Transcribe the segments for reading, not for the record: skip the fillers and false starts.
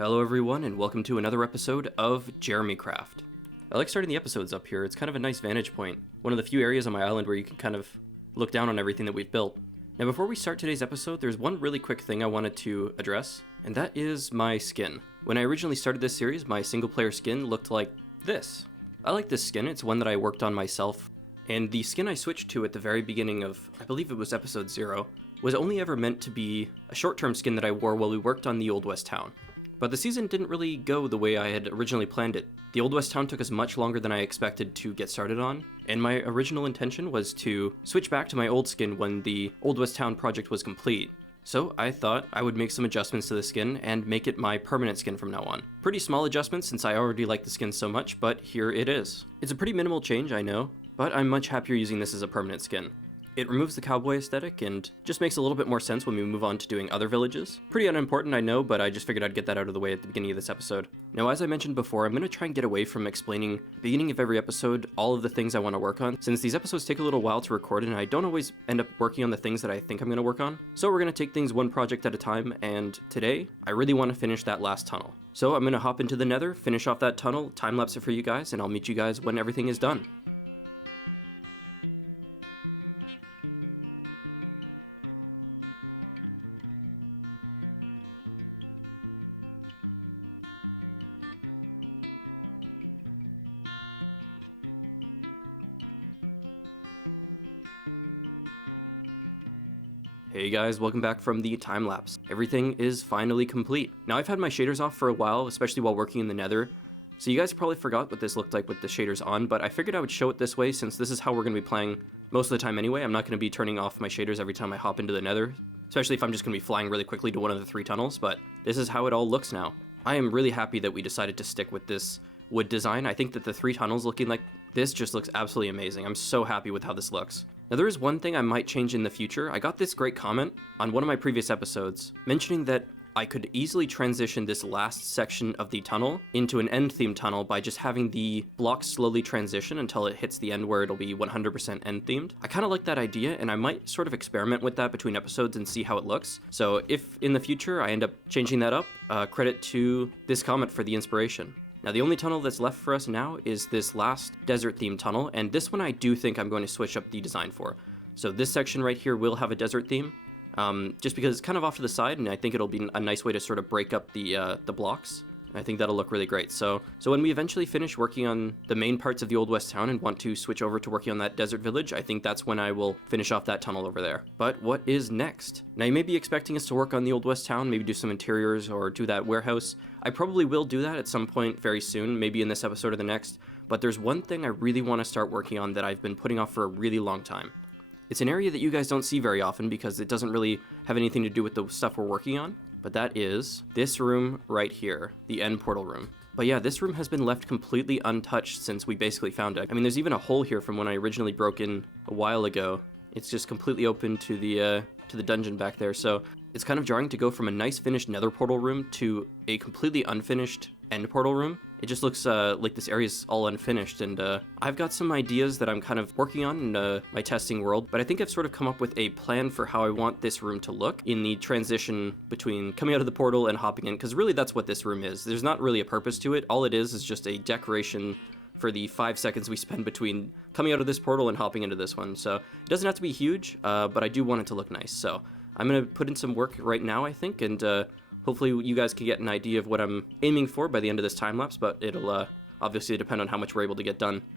Hello everyone, and welcome to another episode of JeremyCraft. I like starting the episodes up here. It's kind of a nice vantage point. One of the few areas on my island where you can kind of look down on everything that we've built. Now before we start today's episode, there's one really quick thing I wanted to address, and that is my skin. When I originally started this series, my single player skin looked like this. I like this skin, it's one that I worked on myself, and the skin I switched to at the very beginning of, I believe it was episode 0, was only ever meant to be a short-term skin that I wore while we worked on the Old West Town. But the season didn't really go the way I had originally planned it. The Old West Town took us much longer than I expected to get started on, and my original intention was to switch back to my old skin when the Old West Town project was complete. So I thought I would make some adjustments to the skin and make it my permanent skin from now on. Pretty small adjustments since I already like the skin so much, but here it is. It's a pretty minimal change, I know, but I'm much happier using this as a permanent skin. It removes the cowboy aesthetic and just makes a little bit more sense when we move on to doing other villages. Pretty unimportant, I know, but I just figured I'd get that out of the way at the beginning of this episode. Now, as I mentioned before, I'm going to try and get away from explaining at the beginning of every episode all of the things I want to work on, since these episodes take a little while to record and I don't always end up working on the things that I think I'm going to work on. So we're going to take things one project at a time, and today, I really want to finish that last tunnel. So I'm going to hop into the nether, finish off that tunnel, time-lapse it for you guys, and I'll meet you guys when everything is done. Hey guys, welcome back from the time-lapse. Everything is finally complete. Now I've had my shaders off for a while, especially while working in the nether, so you guys probably forgot what this looked like with the shaders on, but I figured I would show it this way since this is how we're going to be playing most of the time anyway. I'm not going to be turning off my shaders every time I hop into the nether, especially if I'm just going to be flying really quickly to one of the 3 tunnels, but this is how it all looks now. I am really happy that we decided to stick with this wood design. I think that the 3 tunnels looking like this just looks absolutely amazing. I'm so happy with how this looks. Now there is one thing I might change in the future. I got this great comment on one of my previous episodes mentioning that I could easily transition this last section of the tunnel into an end theme tunnel by just having the blocks slowly transition until it hits the end where it'll be 100% end themed. I kind of like that idea, and I might sort of experiment with that between episodes and see how it looks. So if in the future I end up changing that up, credit to this comment for the inspiration. Now the only tunnel that's left for us now is this last desert themed tunnel, and this one I do think I'm going to switch up the design for. So this section right here will have a desert theme, just because it's kind of off to the side, and I think it'll be a nice way to sort of break up the blocks. I think that'll look really great. So when we eventually finish working on the main parts of the Old West Town and want to switch over to working on that desert village, I think that's when I will finish off that tunnel over there. But what is next? Now you may be expecting us to work on the Old West Town, maybe do some interiors or do that warehouse. I probably will do that at some point very soon, maybe in this episode or the next, but there's one thing I really want to start working on that I've been putting off for a really long time. It's an area that you guys don't see very often because it doesn't really have anything to do with the stuff we're working on, but that is this room right here, the end portal room. But yeah, this room has been left completely untouched since we basically found it. I mean, there's even a hole here from when I originally broke in a while ago. It's just completely open to the dungeon back there, so it's kind of jarring to go from a nice finished nether portal room to a completely unfinished end portal room. It just looks like this area is all unfinished, and I've got some ideas that I'm kind of working on in my testing world, but I think I've sort of come up with a plan for how I want this room to look in the transition between coming out of the portal and hopping in, because really that's what this room is. There's not really a purpose to it. All it is just a decoration for the 5 seconds we spend between coming out of this portal and hopping into this one. So it doesn't have to be huge, but I do want it to look nice. So I'm going to put in some work right now, I think, and hopefully you guys can get an idea of what I'm aiming for by the end of this time lapse, but it'll obviously depend on how much we're able to get done.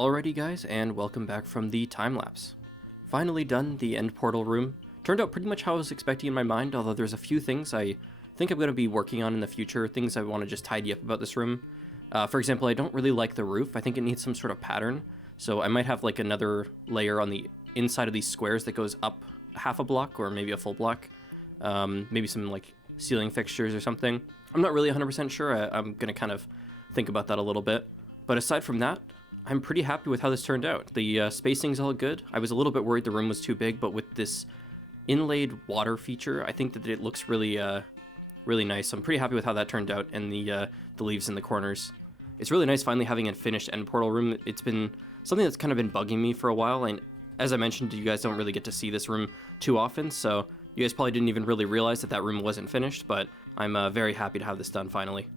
Alrighty guys, and welcome back from the time-lapse. Finally done the end portal room. Turned out pretty much how I was expecting in my mind, although there's a few things I think I'm going to be working on in the future, things I want to just tidy up about this room. For example, I don't really like the roof. I think it needs some sort of pattern, so I might have like another layer on the inside of these squares that goes up half a block or maybe a full block. Maybe some like ceiling fixtures or something. I'm not really 100% sure. I'm going to kind of think about that a little bit. But aside from that, I'm pretty happy with how this turned out. The spacing's all good. I was a little bit worried the room was too big, but with this inlaid water feature, I think that it looks really really nice. I'm pretty happy with how that turned out, and the leaves in the corners. It's really nice finally having a finished end portal room. It's been something that's kind of been bugging me for a while, and as I mentioned, you guys don't really get to see this room too often, so you guys probably didn't even really realize that room wasn't finished, but I'm very happy to have this done finally.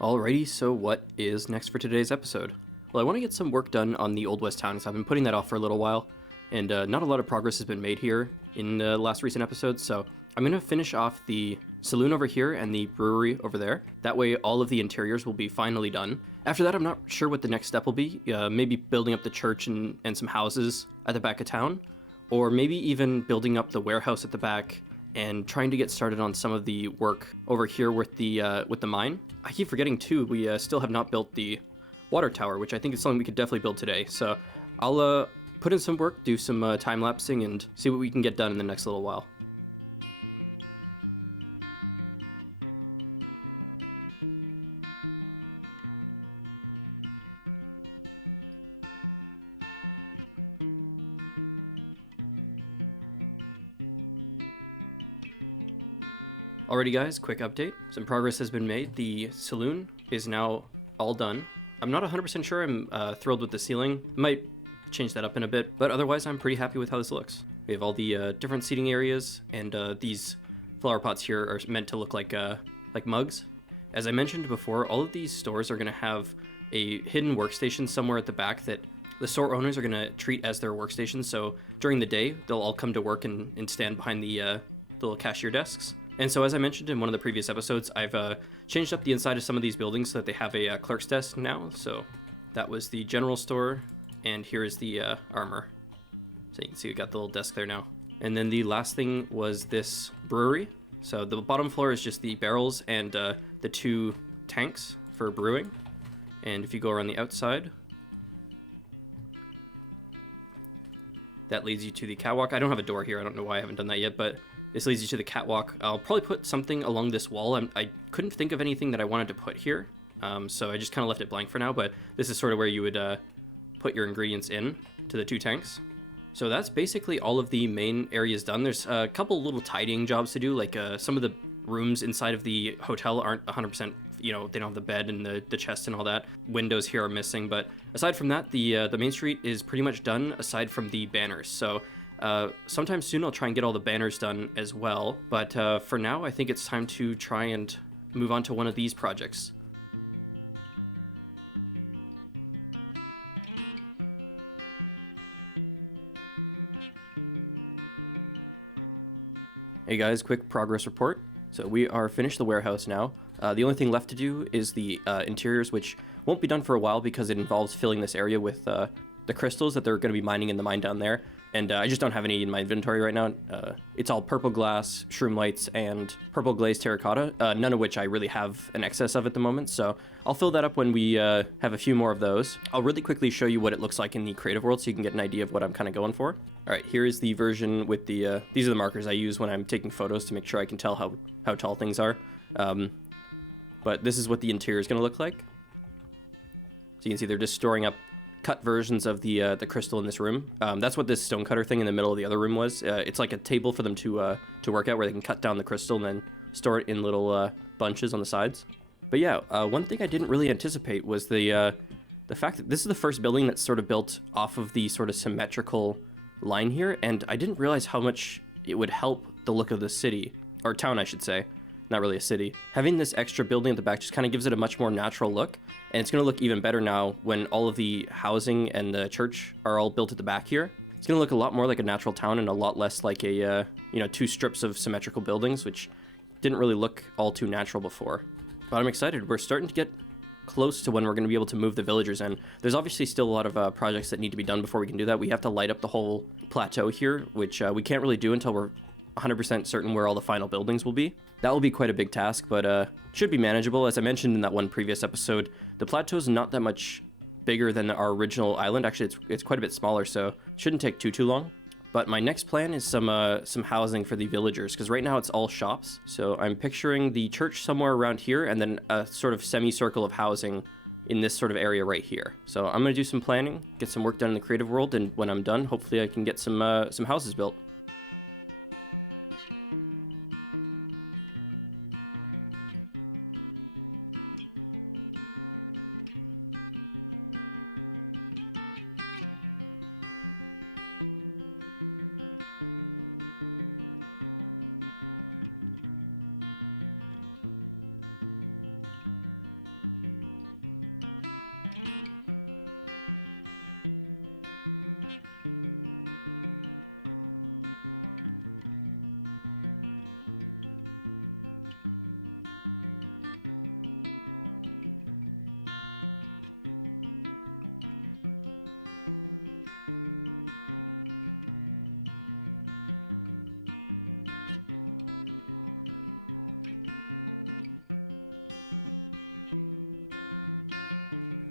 Alrighty, so what is next for today's episode? Well, I want to get some work done on the Old West Town, because I've been putting that off for a little while, and not a lot of progress has been made here in the last recent episodes, so I'm going to finish off the saloon over here and the brewery over there. That way all of the interiors will be finally done. After that, I'm not sure what the next step will be. Maybe building up the church and some houses at the back of town, or maybe even building up the warehouse at the back and trying to get started on some of the work over here with the mine. I keep forgetting too, we still have not built the water tower, which I think is something we could definitely build today. So I'll put in some work, do some time-lapsing, and see what we can get done in the next little while. Alrighty guys, quick update. Some progress has been made. The saloon is now all done. I'm not 100% sure I'm thrilled with the ceiling. Might change that up in a bit, but otherwise I'm pretty happy with how this looks. We have all the different seating areas, and these flower pots here are meant to look like mugs. As I mentioned before, all of these stores are going to have a hidden workstation somewhere at the back that the store owners are going to treat as their workstation, so during the day they'll all come to work and stand behind the little cashier desks. And so as I mentioned in one of the previous episodes, I've changed up the inside of some of these buildings so that they have a clerk's desk now. So that was the general store, and here is the armor. So you can see we got the little desk there now. And then the last thing was this brewery. So the bottom floor is just the barrels and the 2 tanks for brewing. And if you go around the outside, that leads you to the catwalk. I don't have a door here. I don't know why I haven't done that yet, but this leads you to the catwalk. I'll probably put something along this wall. I couldn't think of anything that I wanted to put here, so I just kind of left it blank for now, but this is sort of where you would put your ingredients in to the 2 tanks. So that's basically all of the main areas done. There's a couple little tidying jobs to do, like some of the rooms inside of the hotel aren't 100%, they don't have the bed and the chest and all that. Windows here are missing, but aside from that, the main street is pretty much done aside from the banners. So sometime soon I'll try and get all the banners done as well, but for now I think it's time to try and move on to one of these projects. Hey guys, quick progress report. So we are finished the warehouse now. The only thing left to do is the interiors, which won't be done for a while because it involves filling this area with the crystals that they're going to be mining in the mine down there. And I just don't have any in my inventory right now. It's all purple glass, shroom lights, and purple glazed terracotta, none of which I really have an excess of at the moment. So I'll fill that up when we have a few more of those. I'll really quickly show you what it looks like in the creative world so you can get an idea of what I'm kind of going for. All right, here is the version with the, these are the markers I use when I'm taking photos to make sure I can tell how tall things are. But this is what the interior is going to look like. So you can see they're just storing up cut versions of the crystal in this room. That's what this stonecutter thing in the middle of the other room was. It's like a table for them to work out where they can cut down the crystal and then store it in little bunches on the sides. But yeah, one thing I didn't really anticipate was the fact that this is the first building that's sort of built off of the sort of symmetrical line here, and I didn't realize how much it would help the look of the city, or town I should say. Not really a city. Having this extra building at the back just kind of gives it a much more natural look, and it's going to look even better now when all of the housing and the church are all built at the back here. It's going to look a lot more like a natural town and a lot less like a, 2 strips of symmetrical buildings, which didn't really look all too natural before. But I'm excited. We're starting to get close to when we're going to be able to move the villagers in. There's obviously still a lot of projects that need to be done before we can do that. We have to light up the whole plateau here, which we can't really do until we're 100% certain where all the final buildings will be. That will be quite a big task, but should be manageable. As I mentioned in that one previous episode, the plateau is not that much bigger than our original island. Actually, it's quite a bit smaller, so it shouldn't take too long. But my next plan is some housing for the villagers, because right now it's all shops. So I'm picturing the church somewhere around here, and then a sort of semicircle of housing in this sort of area right here. So I'm gonna do some planning, get some work done in the creative world, and when I'm done, hopefully I can get some houses built.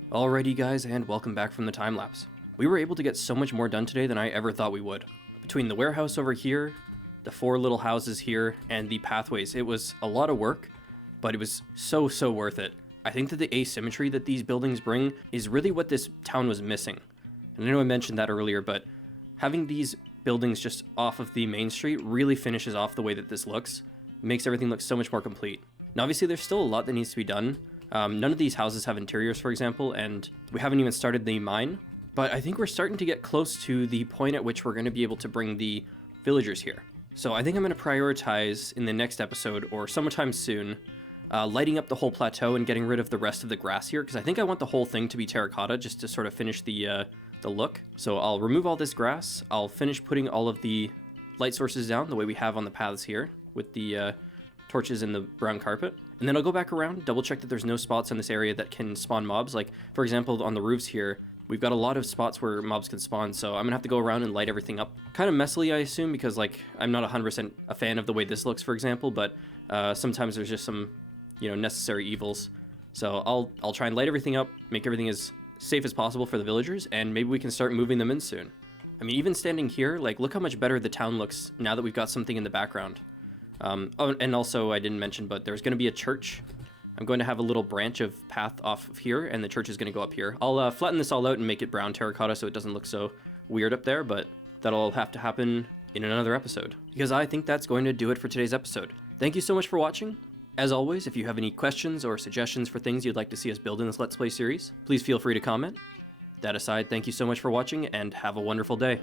Alrighty guys, and welcome back from the time-lapse. We were able to get so much more done today than I ever thought we would. Between the warehouse over here, the 4 little houses here, and the pathways, it was a lot of work, but it was so worth it. I think that the asymmetry that these buildings bring is really what this town was missing. And I know I mentioned that earlier, but having these buildings just off of the main street really finishes off the way that this looks. It makes everything look so much more complete. Now obviously there's still a lot that needs to be done. None of these houses have interiors, for example, and we haven't even started the mine, but I think we're starting to get close to the point at which we're going to be able to bring the villagers here. So I think I'm going to prioritize in the next episode, or sometime soon, lighting up the whole plateau and getting rid of the rest of the grass here, because I think I want the whole thing to be terracotta just to sort of finish the look. So I'll remove all this grass, I'll finish putting all of the light sources down the way we have on the paths here, with the torches and the brown carpet, and then I'll go back around, double check that there's no spots in this area that can spawn mobs. Like, for example, on the roofs here, we've got a lot of spots where mobs can spawn, so I'm gonna have to go around and light everything up. Kind of messily, I assume, because like I'm not 100% a fan of the way this looks, for example, but sometimes there's just some, necessary evils. So I'll try and light everything up, make everything as safe as possible for the villagers, and maybe we can start moving them in soon. I mean, even standing here, like, look how much better the town looks now that we've got something in the background. Oh, and also I didn't mention, but there's going to be a church. I'm going to have a little branch of path off of here, and the church is going to go up here. I'll flatten this all out and make it brown terracotta so it doesn't look so weird up there, but that'll have to happen in another episode, because I think that's going to do it for today's episode. Thank you so much for watching. As always, if you have any questions or suggestions for things you'd like to see us build in this Let's Play series, please feel free to comment. That aside, thank you so much for watching, and have a wonderful day.